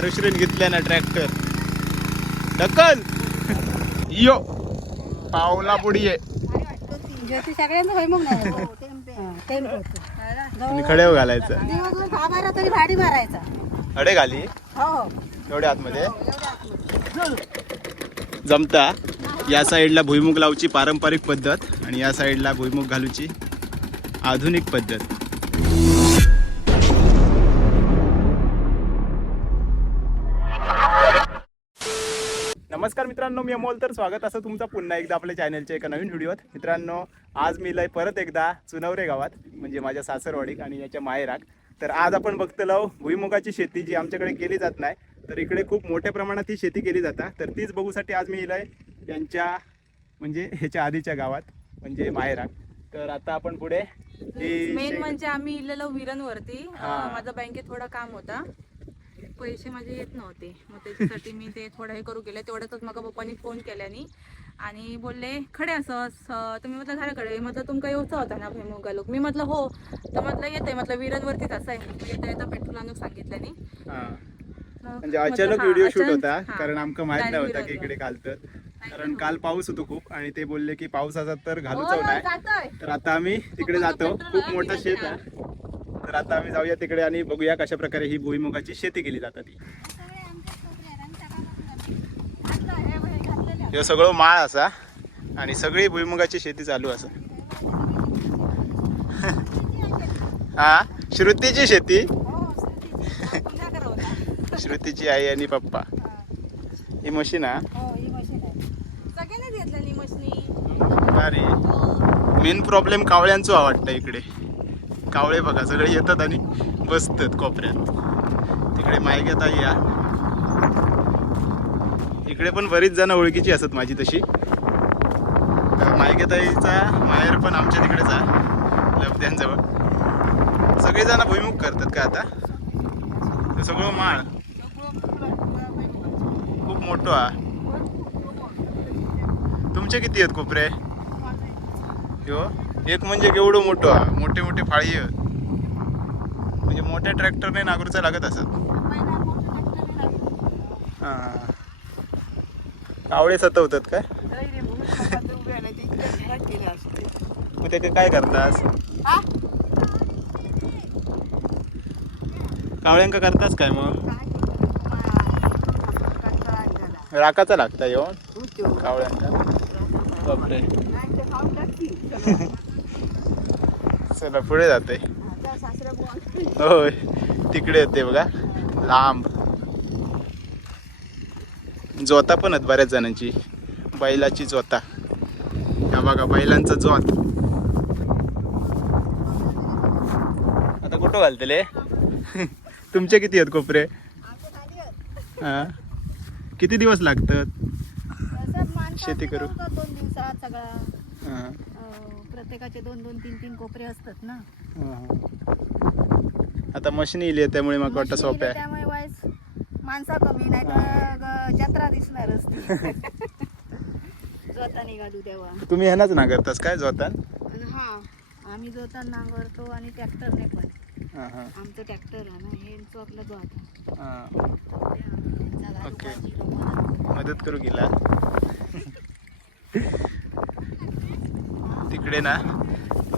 आरुश्रीन घेतलाय ना ट्रॅक्टर. ढकल. यो. पावला पुढी आहे हा, खड्यावर घालायचं. दिवसभर दहा बारा तरी भाडी मारायचा अडे घाली. हो हो एवढ्या आतमध्ये. जमता. या साईडला भुईमुग लावची पारंपरिक पद्धत आणि या साईडला भुईमुग घालूची आधुनिक पद्धत. नमस्कार मित्रांनो मी अमोल. तर स्वागत असं तुमचं पुन्हा एकदा आपल्या चॅनलच्या एका नवीन व्हिडिओत. मित्रांनो आज मी लय परत एकदा चुनवरे गावात म्हणजे माझ्या सासरवाडीक आणि याच्या माहेराक तर आज आपण बघतलो भुईमुगाची शेती जी आमच्याकडे केली जात नाही तर इकडे खूप मोठ्या प्रमाणात ही शेती केली जाता. तर तीच बघूसाठी आज मी इलय त्यांच्या म्हणजे ह्याच्या आधीच्या गावात म्हणजे माहेराक तर आता आपण पुढे ही मेन म्हणजे आम्ही इलेलो विरणवरती हा. माझं बँकेत थोडं काम होता. पैसे माझे येत नव्हते. मग त्याच्यासाठी मी ते थोडं हे करू केलं. तेवढ्यातच मग पप्पानी फोन केल्यानी आणि बोलले खडे असं. तुम्ही म्हटलं झालं खडे म्हटलं तुमका येऊचा होता ना भुईमुग लोक मी म्हटलं हो. तर म्हटलं येते म्हटलं विरणवरतीच असं आहे. येता येता पेट्रोल सांगितल्यानी म्हणजे म्हटलं, अचानक व्हिडिओ शूट होता. कारण आमका माहीत नव्हता की. इकडे घालतात कारण काल पाऊस होतो खूप आणि ते बोलले की पावसाचा तर हो, घालूचा नाही. तर आता आम्ही तिकडे जातो. खूप मोठं शेत आहे. तर आता आम्ही जाऊया तिकडे आणि बघूया कशा प्रकारे ही भुईमुगाची शेती केली जातात ती हे सगळं माळ असा आणि सगळी भुईमुगाची शेती चालू असा. हा? श्रुतीची शेती? श्रुतीची आई आणि पप्पा. ही मशीन हा? मेन प्रॉब्लेम कावळ्यांचा वाटतं इकडे. कावळे बघा सगळे येतात आणि बसतात कोपऱ्यात. तिकडे मायग्यात आई या. इकडे पण बरीच जण ओळखीची असत माझी तशी. तर मायगेताईचा माहेर पण आमच्या तिकडेच आहे लब्ध्यांजवळ सगळेजण भुईमुख करतात का आता? ते सगळं माळ. खूप मोठं हा. तुमचे किती आहेत कोपरे? हो एक म्हणजे केवढं मोठं? मोठे मोठे फाळी म्हणजे मोठ्या ट्रॅक्टरने नागरूचा लागत असत हां. कावळे सतवतात काय? मग ते काय करतास? कावळ्यांका करतास काय मग? राकाचा लागता येऊन? कावळ्यांका. बापरे. चला पुढे जाते. होय तिकडे येते बघा लांब. जोता पण आहेत बऱ्याच जणांची बैलाची जोता हा बघा बैलांचा जोत आता कुठं घालतले तुमचे किती आहेत कोपरे? हा? किती दिवस लागतात? शेती करू. दोन दिवसात सगळा हा, अं, प्रत्येकाचे दोन दोन तीन तीन कोपरे असतात ना. आता मशीन येईल त्यामुळे मला वाटतं सोप्या. आहे त्यामुळे वाईस माणसा कमी नाही तर जत्रा दिसणारच ती जोता निघालू तेव्हा. तुम्ही ह्यानाच ना करतास काय जोतान? आणि हा आम्ही जोता नांगरतो आणि ट्रॅक्टरने पण. हा, हा, आमचं ट्रॅक्टर आहे ना हे आपलं जोत हा. ओके. मदत मदत करू गेला. तिकडे ना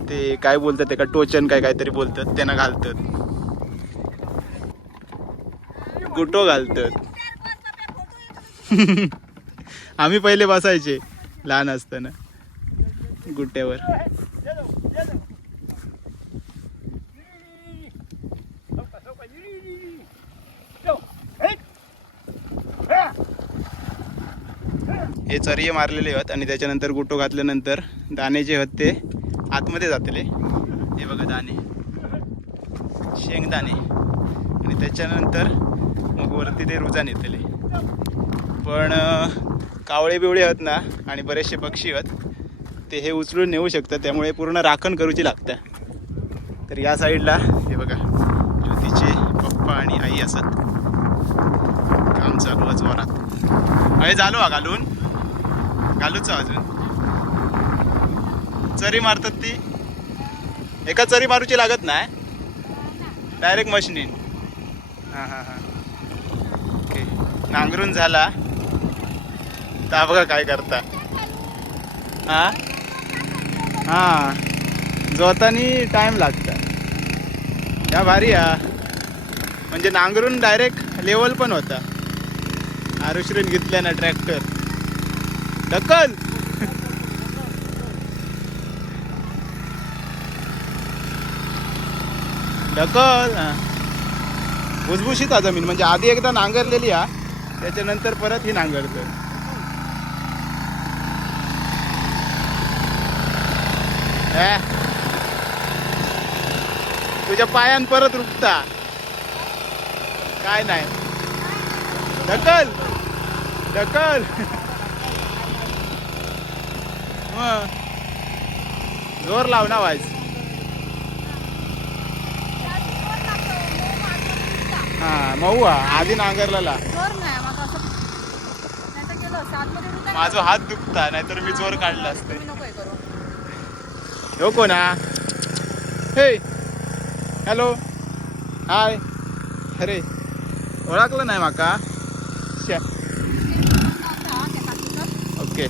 ते काय बोलतात ते का टोचन काय काहीतरी बोलतात त्यांना घालतात. गुटो घालतात. आम्ही पहिले बसायचे लहान असताना गुट्ट्यावर हे चरिये मारलेले होत आणि त्याच्यानंतर गुटो घातल्यानंतर दाणे जे होत ते आतमध्ये जातले हे. बघा दाणे. शेंगदाणे. आणि त्याच्यानंतर मग वरती ते रुजान येतले पण कावळे बिवळे होत ना आणि बरेचसे पक्षी होत ते हे उचलून नेऊ शकतात. त्यामुळे पूर्ण राखण करूची लागतं. तर या साईडला हे बघा ज्योतीचे पप्पा आणि आई असत. काम चालू आहे जोरात अरे झालो हा घालून. घालूच अजून. चरी मारतात ती. एका चरी मारूची लागत नाही. डायरेक्ट मशीन हां हां हां. ओके नांगरून झाला. तर बघा काय करता. हां? हां. जोतानी टाइम लागता. या भारी या. म्हणजे नांगरून डायरेक्ट लेवल पण होता. आरुश्रीन घेतल्या ना ट्रॅक्टर ढकल. ढकल भुसभुशीत हा जमीन. म्हणजे आधी एकदा नांगरलेली हा त्याच्यानंतर परत ही नांगरतो ए. तुझ्या पायान परत रुपता काय नाही. ढकल. ढकल. मग जोर लाव ना वाज हा मऊ हा आधी नांगरलेला. रुतलं माझा हात दुखता नाहीतर मी जोर काढला असते. हे हो कोणा? हे. हॅलो. हाय. अरे ओळखलं नाही माका शे. ओके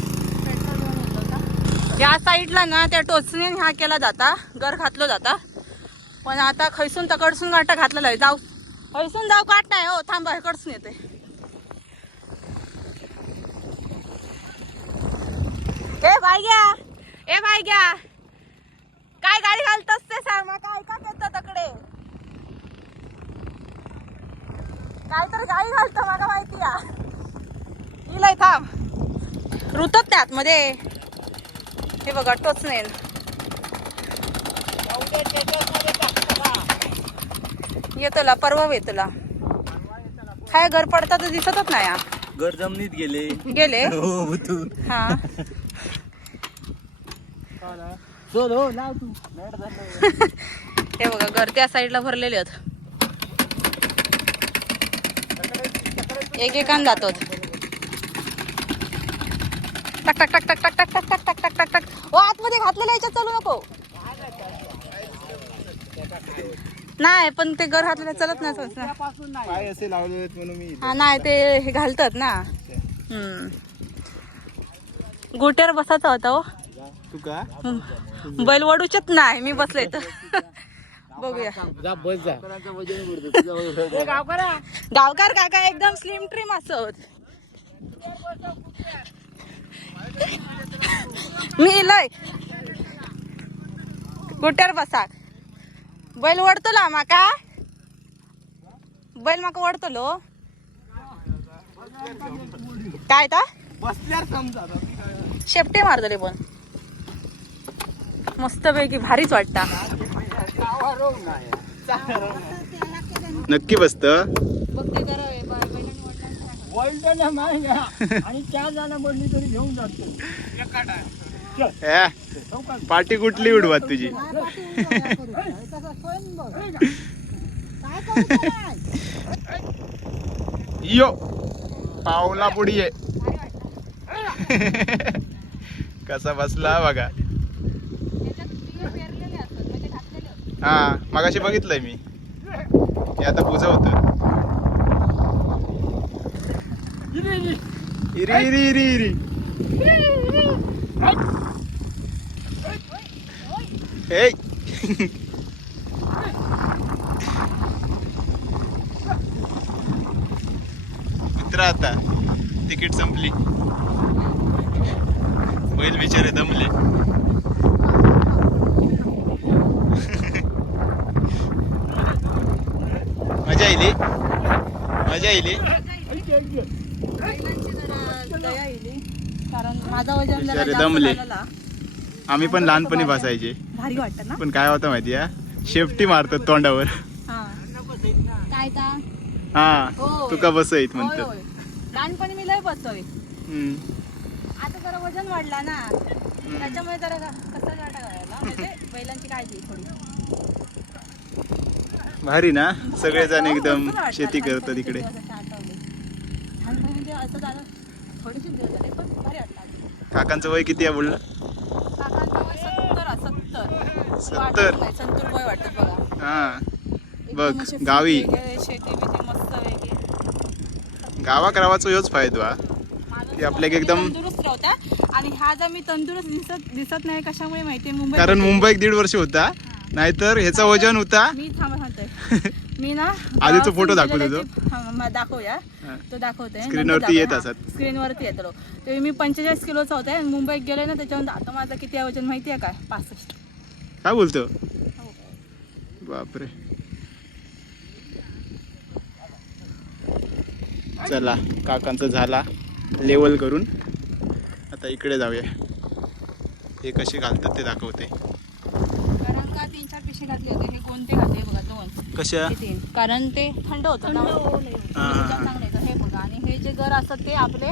या साईडला ना त्या टोचने हा केला जाता घर घातलो जाता. पण आता खैसून तकडसून गाठा घातलेला आहे. जाऊ. खैसून जाऊ काट नाही हो थांबा इकडसून येते. ए बाय घ्या ए बाय घ्या काय गाडी घालतस ते सांग मग काय का येतं तकडे? काय तर गाडी घालतं मला माहिती या इलाय थांब. रुतत त्या आतमध्ये. हे बघा टोचणे येतला परवा येतला काय घर पडता तर दिसतच नाही हा. घर जमनीत गेले. गेले? हो भूतू हा. चल हो लाव तू. हे बघा घर त्या साईडला भरलेले आहेत. एक एकान जातो टक टक टक टक टक टक टक टक टक टक टक टक ओ आतमध्ये घातलेलं याच्यात चालू नको नाही पण ते घर घातलेलं चलत नाही चलत नाही. काय असे लावले म्हणून मी हा नाही ते हे घालतात ना हम्म गोट्यावर बसायचा होता हो तू का बैल वडूचेच नाही मी बसले तर बघूया जा बस जा गावकार काका एकदम स्लिम ट्रिम असत मी लय. गुट्यार बसा? बैल वडतलो माका? बैल माका वडतलो काय ता? समजा शेपटे मारतले पण. मस्त पैकी भारीच वाटता. नक्की बसत. ते जरा आणि चार जण बोलली तरी घेऊन जातो. पाठी कुठली उडवात तुझी? यो पावला पुढी आहे कसा बसला बघा. हा मगाशी बघितलंय मी. हे आता बुजवत इरी इरी इरी इरी. ए उतरा आता. तिकीट संपली. बैल बिचारे दमले. मजा येईल मजा येईल दया येईल कारण माझा वजन जरा बिचारे जास्त दमले. झालेला. आम्ही पण लहानपणी बसायचे. भारी वाटत ना? पण काय होतं माहिती आहे शेफ्टी मारतात तोंडावर. हा. काय ता? हा होय. तुका बसईत होय म्हणतात. होय. लहानपणी मी लय बसतोय. हम्म. आता जरा वजन वाढला ना त्याच्यामुळे जरा कसं करायला म्हणजे बैलांची काळजी थोडी. भारी ना? सगळेजण हो, एकदम भरपूर शेती करतात लहानपणी इकडे. दिवस असे आठवले. लहानपणी म्हणजे असं झालं झाले पण भारी काकांचं वय किती आहे बोललं? काकांचं वय सत्तर आ, सत्तर. सत्तर? वाटत नाही, संतूर वय वाटत बघा. हा. एकदम बघ, गावी. शेती बिती मस्त वेगळी. गावाकरावाचो ह्योच फायदो हा. माणूस की आपल्याक एकदम- तंदुरुस्त राहता आणि हा जर मी तंदुरुस्त दिसत दिसत नाही कशामुळे माहितीये? मुंबई कारण मुंबईत दीड वर्ष होता. नाहीतर ह्याचं वजन होता. मी थांबा सांगते मी ना आधीचा photo दाखव गेलेले तुझं. ते- हा, म- दाखवूया. हा. तो दाखवते स्क्रीनवरती येत असत. स्क्रीनवरती येतो ते. मी पंचेचाळीस किलोचा होता. आणि मुंबईत गेले ना त्याच्यानंतर आता माझं किती वजन माहिती आहे काय पासष्ट. काय बोलतो? बापरे. चला काकांचा झाला लेवल करून. आता इकडे जाऊया. हे कसे घालतात ते दाखवते. कारण का तीन चार पिशे घातले होते. हे कोणते घातले बघा दोन. कशा? हे तीन कारण ते थंड होतं ना चांगले येतं. हे बघा. आणि हे जे घर असतात ते आपले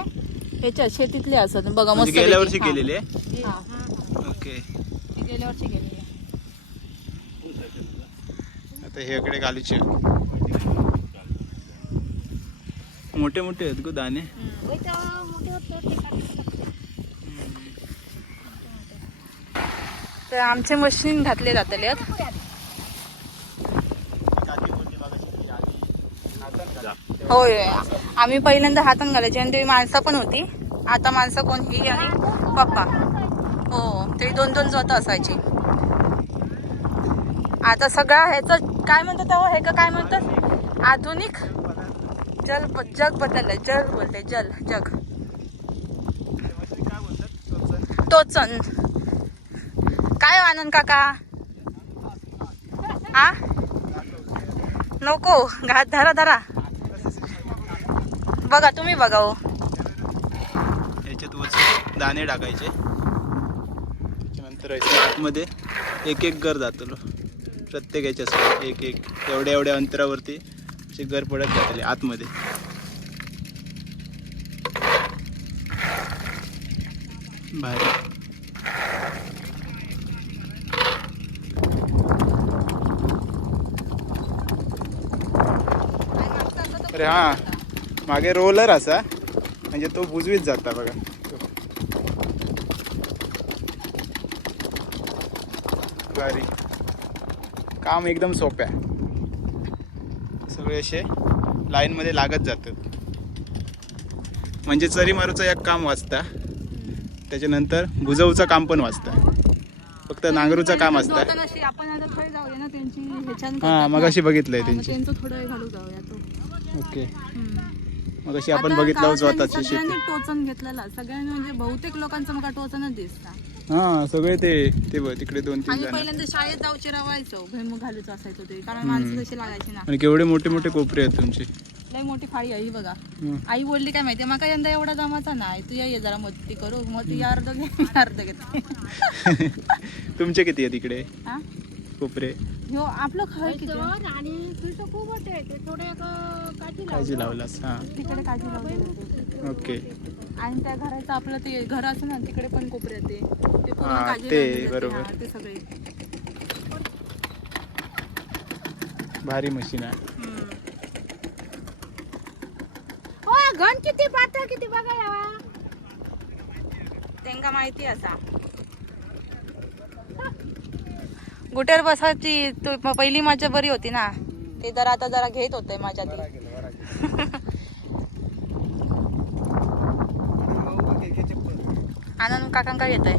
ह्याच्या शेतीतले असतात. बघा म्हणजे मस्त गेल्या वर्षी केलेले? हा ओके. हे गेल्या वर्षी गेलेले आता हे इकडे घालूचे मोठे मोठे आहेत गो दाणे. तर आमचे मशीन घातले जातले आहेत. होय आम्ही पहिल्यांदा हातान घालायचे आणि ती माणसं पण होती. आता माणसं कोण ही आणि पप्पा. हो ते दोन दोन जोत असायची. आता सगळा ह्याचं काय म्हणतात तेव्हा हे का काय म्हणतात? आधुनिक जल जग बदललं जल बोलते जल जग. टोचन. काय हो आनंद काका? आ? नको. घात धरा धरा. बघा तुम्ही बघा हो. याच्यात वरचे दाणे टाकायचे. त्याच्यानंतर आतमध्ये एक एक घर जातलो प्रत्येक याच्यासोबत एक एक एवढ्या एवढ्या अंतरावरती असे घर पडत जातले आतमध्ये. भारी अरे हां. मागे रोलर असा म्हणजे तो बुजवीत जाता बघा. भारी. काम एकदम सोप्या. सगळे असे लाईन मध्ये लागत जातात. म्हणजे चरी मारूचं एक काम वाचता त्याच्यानंतर बुजवचं काम पण वाचता. फक्त नांगरूचं काम असतं. हा मग. अशी बघितलंय त्यांची. ओके. मग अशी आपण बघितलं गावातल्यांनी स्वतःची शेती. टोचन घेतलेला सगळ्यांनी म्हणजे बहुतेक लोकांचं मला टोचनच दिसता. हा सगळे ते ते बघ तिकडे दोन तीन आम्ही जण. पहिल्यांदा शाळेत जाऊचे रवायचो भैमुख घालूचं असायचो ते कारण माणसं तशी लागायची ना. आणि केवढे मोठे मोठे कोपरे आहेत तुमचे. लय मोठी फाळी आहे ही बघा. हं. आई बोलली काय माहिती माका यंदा एवढा जमाचा नाही तू ये जरा मदती करू मग ती अर्ध घे अर्ध घेते. तुमचे किती आहेत इकडे? हा? कोपरे ह्यो आपलं खर किती? आणि तुझं खूप मोठे ते थोडे काठी काळजी लावलास हा तिकडे काळजी लावलेली होती. ओके आणि त्या घराचं आपलं ते घर असं ना तिकडे पण कोपरे ते ते पूर्ण हा, काळजी ते लावलेली. बरोबर. हा, ते सगळे भारी मशीन आहे हम्म. हो घन किती पातळ किती बघा यावा त्यांका माहिती असा गुटेर बसायची तू पहिली मजा बरी होती ना. ते जरा आता जरा घेत होते माझ्या ती आनंद काकांका येत आहे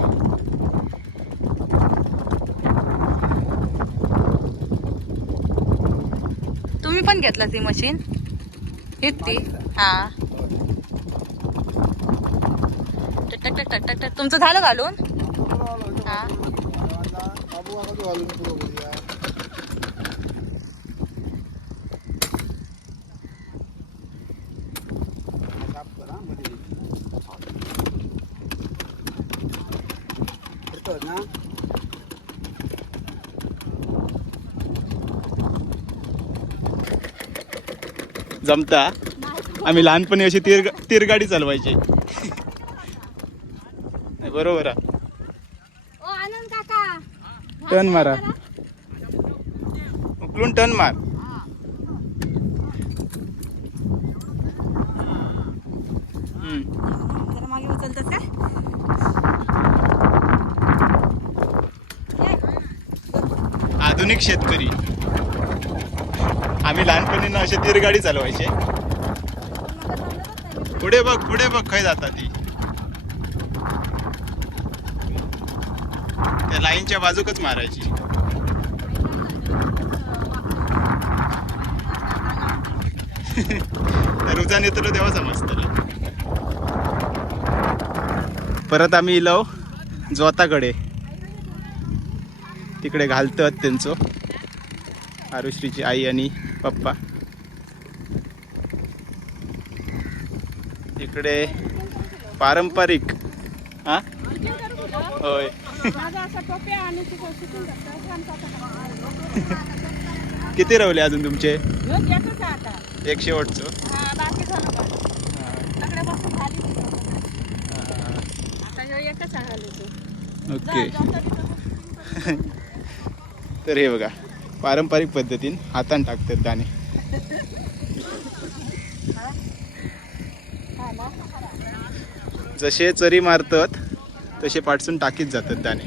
तुम्ही पण घेतला ती मशीन हीच ती हा टक टक टक टक टक. तुमचं झालं घालून? जमता? आम्ही लहानपणी अशी तीर तीरगाडी चालवायची. नाही, बरोबर आहे. टर्न मारा. उकलून टर्न मार. आधुनिक शेतकरी. आम्ही लहानपणी ना अशी तीरगाडी चालवायचे. पुढे बघ पुढे बघ खय जाता ती त्या लाईनच्या बाजूकच मारायची. तर येतो तेव्हा समजतं. परत आम्ही इलो जोताकडे तिकडे घालतात त्यांचं. आरुश्रीची आई आणि पप्पा. इकडे पारंपरिक हां? होय. किती रवले अजून तुमचे? एक शेवटचं. ओके. तर हे बघा पारंपरिक पद्धतीन हातान टाकतात दाणे. जसे चरी मारतात तसे पाठसून टाकीत जातात दाणे.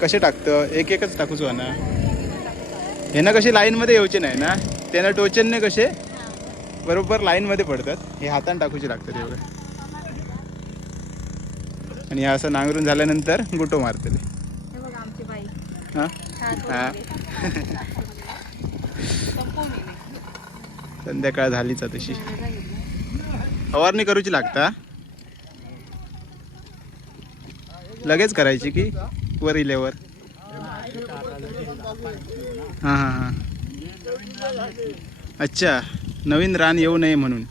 कसे टाकतं? एक एकच टाकूच ना. हे ना कसे लाईनमध्ये येऊचे नाही ना? त्यांना टोचनने कसे? बरोबर लाईनमध्ये पडतात. हे हातान टाकूचे लागतात एवढं. आणि हे असं नांगरून झाल्यानंतर गुटो मारतले. हे हां. संध्याकाळ झालीच तशी. फवारणी करूची लागता? लगेच करायची की वर इल्यावर हां हां हां. अच्छा नवीन रान येऊ नये म्हणून.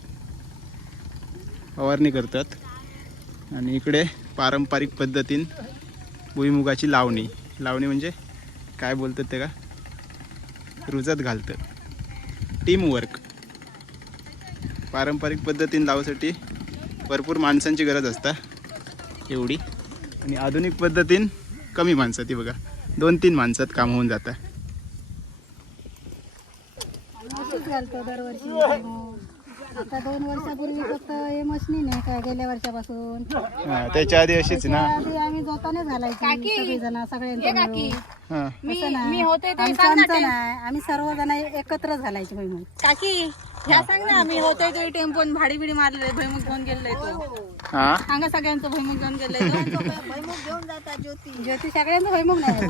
फवारणी करतात. आणि इकडे पारंपरिक पद्धतीन भुईमुगाची लावणी. लावणी म्हणजे काय बोलतात ते का? रुजत घालतं टीमवर्क पारंपरिक पद्धतीने लावसाठी भरपूर माणसांची गरज असता. एवढी. आणि आधुनिक पद्धतीन कमी माणसं ती बघा. दोन तीन माणसात काम होऊन जातं मशीच घालतो दरवर्षी भुईमूग. आता दोन वर्षापूर्वी फक्त हे मशनी नाही काय गेल्या वर्षापासून. हा, त्याच्या आधी अशीच ना. आधी आम्ही जोताने घालायची सगळेजण सगळ्यांचे हां. मी मी होते ते आमचं सांग ना आमचं ते. नाही आम्ही सर्वजण एकत्र घालायचे भुईमूग. काकी ह्या सांग ना मी होते तो टेम्पोन भाडी बिडी मारले भैमुख घेऊन गेले तो. हां? सांगा सगळ्यांचं भैमुख घेऊन गेले तो. भुईमूग घेऊन जातात ज्योती ज्योती सगळ्यांचं भुईमूग नाही.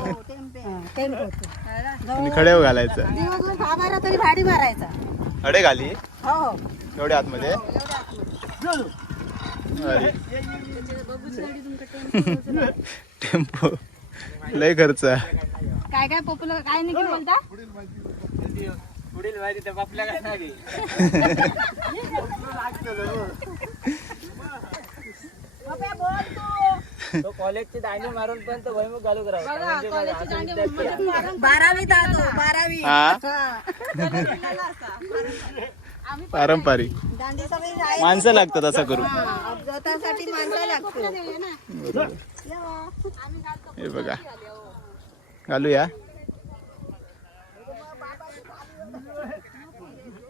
हा, टेम्पो होतो. आणि खड्यावर घालायचं. दिवसभर तरी भाडी मारायचा खडे घाली. हो हो. एवढ्या आतमध्ये. अरे. टेम्पो. लय खर्च. काय काय पॉप्युलर काय नाही बोलता? पुढील वारी तर बापल्या काय नाही तो. कॉलेजची दांडी मारून पण तो भैमुख घालू करावा कॉलेजची बारावी जातो बारावी. हा. पारंपरिक. माणसं लागतात असं करू हे बघा. घालूया.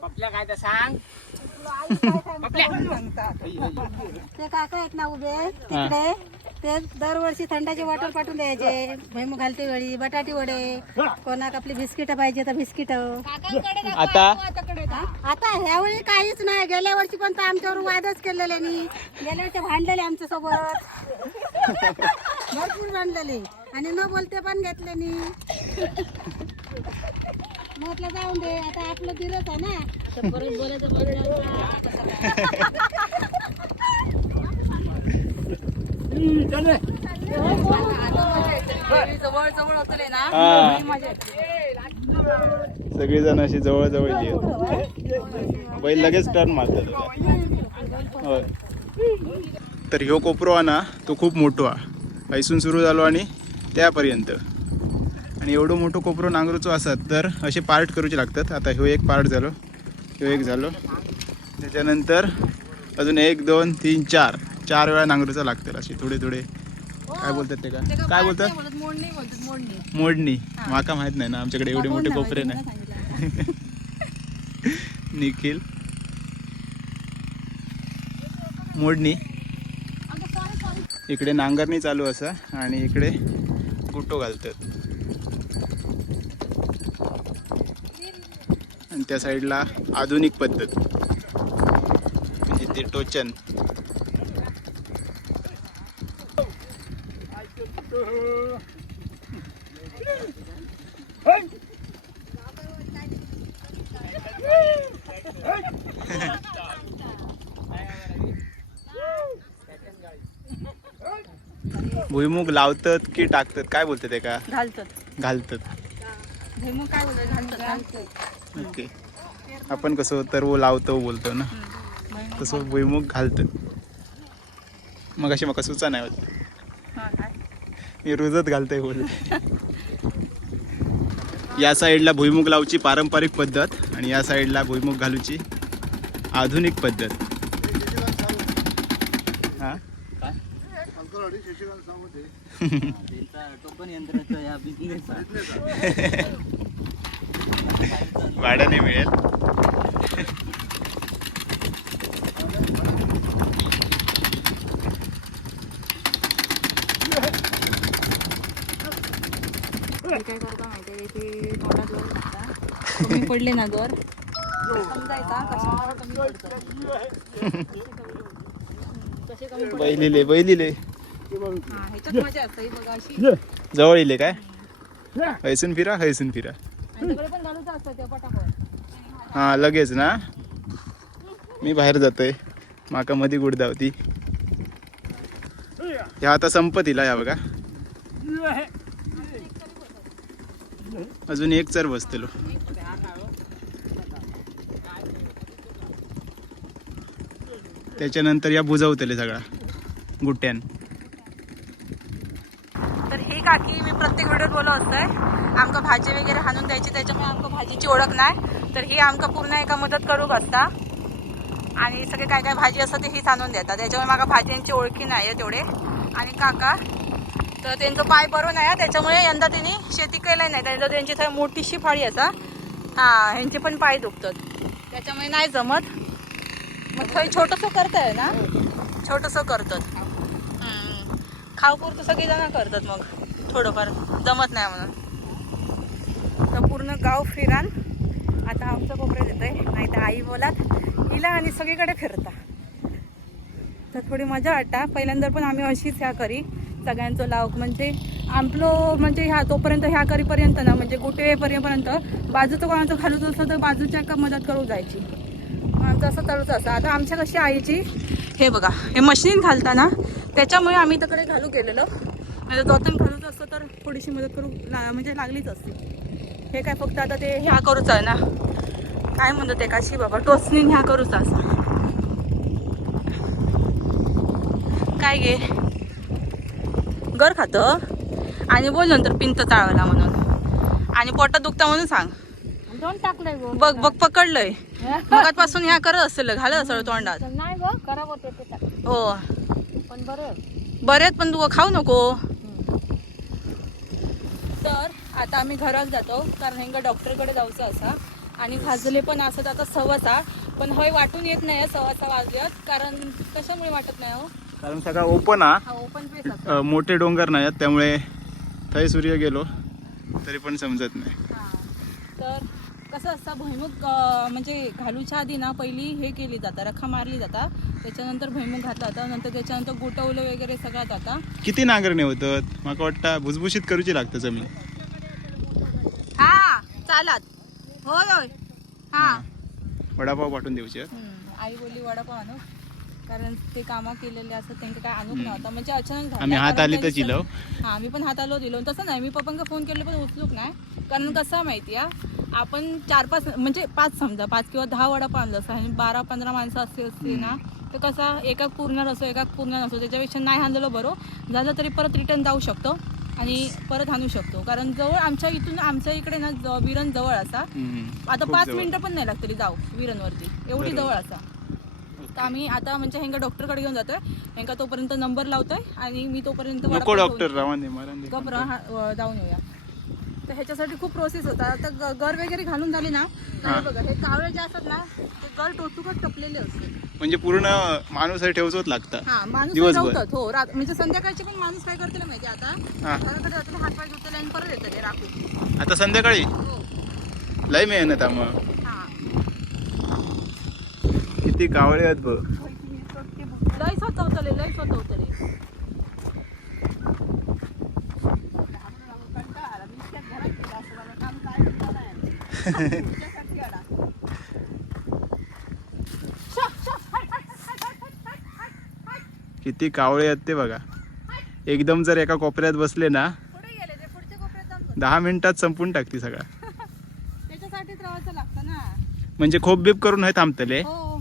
आपल्या काय तर सांग. ते काका आहेत ना उभे तिकडे. ते दरवर्षी थंडाचे बॉटल पाठवून द्यायचे. भैमू घालते वेळी बटाटी वडे कोणाक आपली बिस्किट पाहिजे तर बिस्किट. आता? आता ह्यावेळी काहीच नाही. गेल्या वर्षी पण तर आमच्यावर वादच केलेले नी गेल्या वर्षी भांडलेले आमच्यासोबत. भरपूर भांडलेले आणि न बोलते पण घेतले नी म्हटलं जाऊन दे. आता आपलं दिलंच आहे ना. आता परत बोलायचं सगळी जण सगळीजण अशी जवळ जवळ बैल लगेच टर्न मारतात. होय. तर ह्यो कोपरो हा ना तो खूप मोठो हा हैसून सुरू झालो आणि त्यापर्यंत. आणि एवढं मोठं कोपरो नांगरूचो असत तर असे पार्ट करूचे लागतात. आता ह्यो एक पार्ट झालो. ह्यो एक झालो. त्याच्यानंतर अजून एक दोन तीन चार. चार वेळा नांगरूचा लागतील असे थोडे थोडे. काय बोलतात ते का? काय बोलतात? मोडणी माका माहीत नाही ना आमच्याकडे एवढे मोठे कोपरे नाही. निखिल. मोडणी. इकडे नांगरणी चालू असा आणि इकडे गुटो घालतात. आणि त्या साईडला आधुनिक पद्धत. म्हणजे ते टोचन. भुईमुग लावतात की टाकतात? काय बोलतात ते का घालतात. घालतात. भुईमुग काय बोलतात? घालतात. ओके. आपण कसं तर वो लावतो बोलतो ना? तसं भुईमुग घालतात. मग अशी मका सुचा नाही होत? हा काय? मी रुजत घालतोय बोल. या साईडला भुईमुग लावची पारंपरिक पद्धत आणि या साईडला भुईमुग घालूची आधुनिक पद्धत हा त्यांचा टोकन यंत्राचा या बिझनेस भाड्याने मिळेल. काय करता माहिती ते तोंडात वर टाकता. कमी पडले ना जर समजायचा कशामुळे कमी पडतं कसे कमी पडतात. बैलिले बैलिले. हा ह्याच्यात मजा असते ही बघा अशी. जवळ इले काय? हैसून फिरा हैसून फिरा. आणि तिकडे पण घालूच असतं ते पटापट. हा लगेच ना? मी बाहेर जातोय. माका मध्ये गुड धावती. ह्या आता संपत इला ह्या बघा. अजून एक चर बसतलो. त्याच्यानंतर या बुजवतले सगळा. गुट्ट्यान. तर मी प्रत्येक व्हिडिओत बोलत असतंय. आमकां भाजी वगैरे हाणून द्यायची त्याच्यामुळे आमकां भाजीची ओळख नाही. तर ही आमकां पूर्ण एका मदत करूक असता आणि सगळे काय काय भाजी असतात ते हीच आणून देतात. त्याच्यामुळे मला भाज्यांची ओळखी नाही आहे तेवढे. आणि काका तर त्यांचं पाय बरोबर नाही आहे, त्याच्यामुळे यंदा त्यांनी शेती केलं नाही. त्यांचं त्यांची थंय मोठीशी फाळी असा हां ह्यांचे पण पाय दुखतात. त्याच्यामुळे नाही जमत. मग थंय छोटंसं करताय ना? छोटंसं करतात. हम्म. खावपूर तर सगळेजण करतात मग. थोडंफार जमत नाही म्हणून तर पूर्ण गाव फिरान. आता आमचं कोपरे देतोय नाही तर आई बोलात. हिला आणि सगळीकडे फिरता. तर थोडी मजा वाटता. पहिल्यांदा पण आम्ही अशीच ह्या करी. सगळ्यांचं लावक म्हणजे आपलं म्हणजे ह्या तोपर्यंत ह्या करीपर्यंत ना म्हणजे गुटेपर्यंत बाजूचं कोणाचं खालूच असलं तर बाजूच्या एका मदत करू जायची. आमचं असं चालूच असं. आता आमच्या कशी आईची हे बघा हे मशीन घालताना त्याच्यामुळे आम्ही तिकडे घालू गेलेलो म्हणजे दोतन घालूच असतं तर थोडीशी मदत करू ला म्हणजे लागलीच असते. हे काय फक्त आता ते ह्या करूच आहे ना? काय म्हणतो ते काशी बाबा? टोचनीन ह्या करूच असं. काय गे? घर खातं? आणि बोल नंतर पिंत चाळवला म्हणून. आणि पोटात दुखता म्हणून सांग. टाकलंय बघ बघ पकडलंय. मगातपासून ह्या करत असेल घालत असेल तोंडात. नाही होते. हो. पण बरं बरेच पण तू खाऊ नको. आता आम्ही घरात जातो कारण हेंगा डॉक्टरकडे जाऊचं असा. आणि भाजले पण असत आता सवासा. पण हय वाटून येत नाही सवासा वाजल्यात कारण कशामुळे वाटत नाही हो? कारण सगळा ओपन हा. ओपन पेस मोठे डोंगर नाही आहेत त्यामुळे थंय सूर्य गेलो तरी पण समजत नाही. हा. तर कसं असतं अं, म्हणजे घालूच्या आधी ना पहिली हे केली जातं रखा मारली जाता. त्याच्यानंतर भुईमुग घातला जाता नंतर त्याच्यानंतर गोटवलं वगैरे सगळं जाता. किती नांगरणे होतात? माका वाटतं भुसभुशीत करूची लागतं जमीन. चालत. होय होय. हा. वडापाव पाठवून देऊची. आई बोलली वडापाव आणू. कारण ते कामं केलेले असं त्यांनी काय आणूक नव्हतं. म्हणजे अचानक. आम्ही हात आले तर चिलव हा आम्ही पण हात आलो दिलो. तसं नाही मी पप्पांका फोन केलं पण उचलूक नाही. कारण कसं माहिती आहे आपण चार पाच म्हणजे पाच समजा पाच किंवा दहा वडापाव आणलं असं आणि बारा पंधरा माणसं असते असते ना तर कसा एका पूर्ण असो एका पूर्ण नसो त्याच्यापेक्षा नाही आणलेलं बरं. झालं तरी परत रिटर्न जाऊ शकतो. आणि परत आणू शकतो कारण जवळ आमच्या इथून आमच्या इकडे ना ज- विरण जवळ असा हम्म. आता खूप पाच जवळ. मिनिटं पण नाही लागतली जाऊ विरणवरती एवढी बरोबर. जवळ असा तर आम्ही आता म्हणजे हेंगा डॉक्टरकडे घेऊन जातोय हेंका तोपर्यंत नंबर लावतोय आणि मी तोपर्यंत नको वडापाव डॉक्टर घेऊन- रावा दे मला दे. गप राहा व- जाऊन येऊया तर ह्याच्यासाठी खूप प्रोसेस होता. आता ग- गर वगैरे घालून झाली ना तर हे बघा हे कावळे जे असतात ना ते गर टोचुकच टपलेले असते म्हणजे पूर्ण माणूस हे ठेवचोच लागतं. हा माणूस दिवसभर. राहतात हो रात म्हणजे संध्याकाळचे पण माणूस काय करतील माहिती आता? हा. घराकडे जातील हात पाय धुतले आणि परत येतात राखून. आता संध्याकाळी? हो. लय मेहनत आहे मग. हा. किती कावळे आहेत बघ. लय स्वतः होतले किती कावळे आहेत ते बघा. एकदम जर एका कोपऱ्यात बसले ना दहा मिनिटात संपून टाकते सगळा. म्हणजे खोप बीप करून नाही थांबतले? हो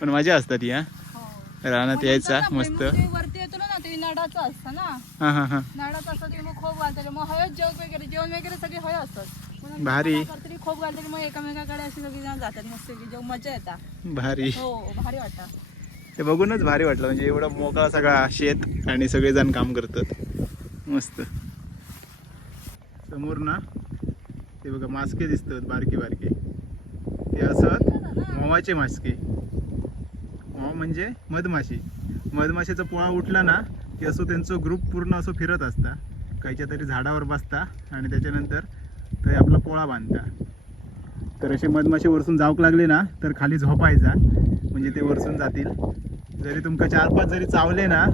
पण मजा असतात या हो? रानात यायचा मस्त. ते वरती येतो ना ते नडाचं असतं ना. हा हा हा. नाडाचं असतं मग खोप घालतात मग हळद जेवण वगैरे जेवण वगैरे सगळे हळ असतात. भारी. खोप मग एकामेकाकडे अशी सगळी जण जातात मस्त जेवण मजा येतात भारी. हो भारी वाटतं. ते बघूनच भारी वाटलं. म्हणजे एवढा मोकळा सगळा शेत आणि सगळेजण काम करतात. मस्त. समोर ना ते बघा मास्के दिसतात बारके बारके. ते असत मोवाचे मास्के. मोव म्हणजे मधमाशी. मधमाशीचा पोळा उठला ना की असं त्यांचं ग्रुप पूर्ण असं फिरत असता. काहीच्या तरी झाडावर बसता आणि त्याच्यानंतर ते आपला पोळा बांधता. तर असे मधमाशी वरसून जाऊक लागले ना तर खाली झोपायचा. म्हणजे ते वरसून जातील. जरी तुमका चार पाच जरी चावले ना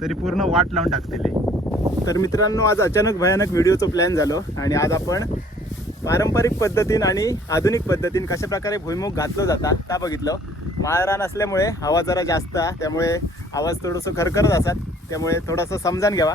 तरी पूर्ण वाट लावून टाकतील तर मित्रांनो आज अचानक भयानक व्हिडिओचं प्लॅन झालो. आणि आज आपण पारंपरिक पद्धतीन आणि आधुनिक पद्धतीनं कशा प्रकारे भुईमुग घातलं जातात त्या बघितलं. माळरान असल्यामुळे आवाज जरा जास्त त्यामुळे आवाज थोडंसं खरखरत असतात. त्यामुळे थोडंसं समजान घ्यावा.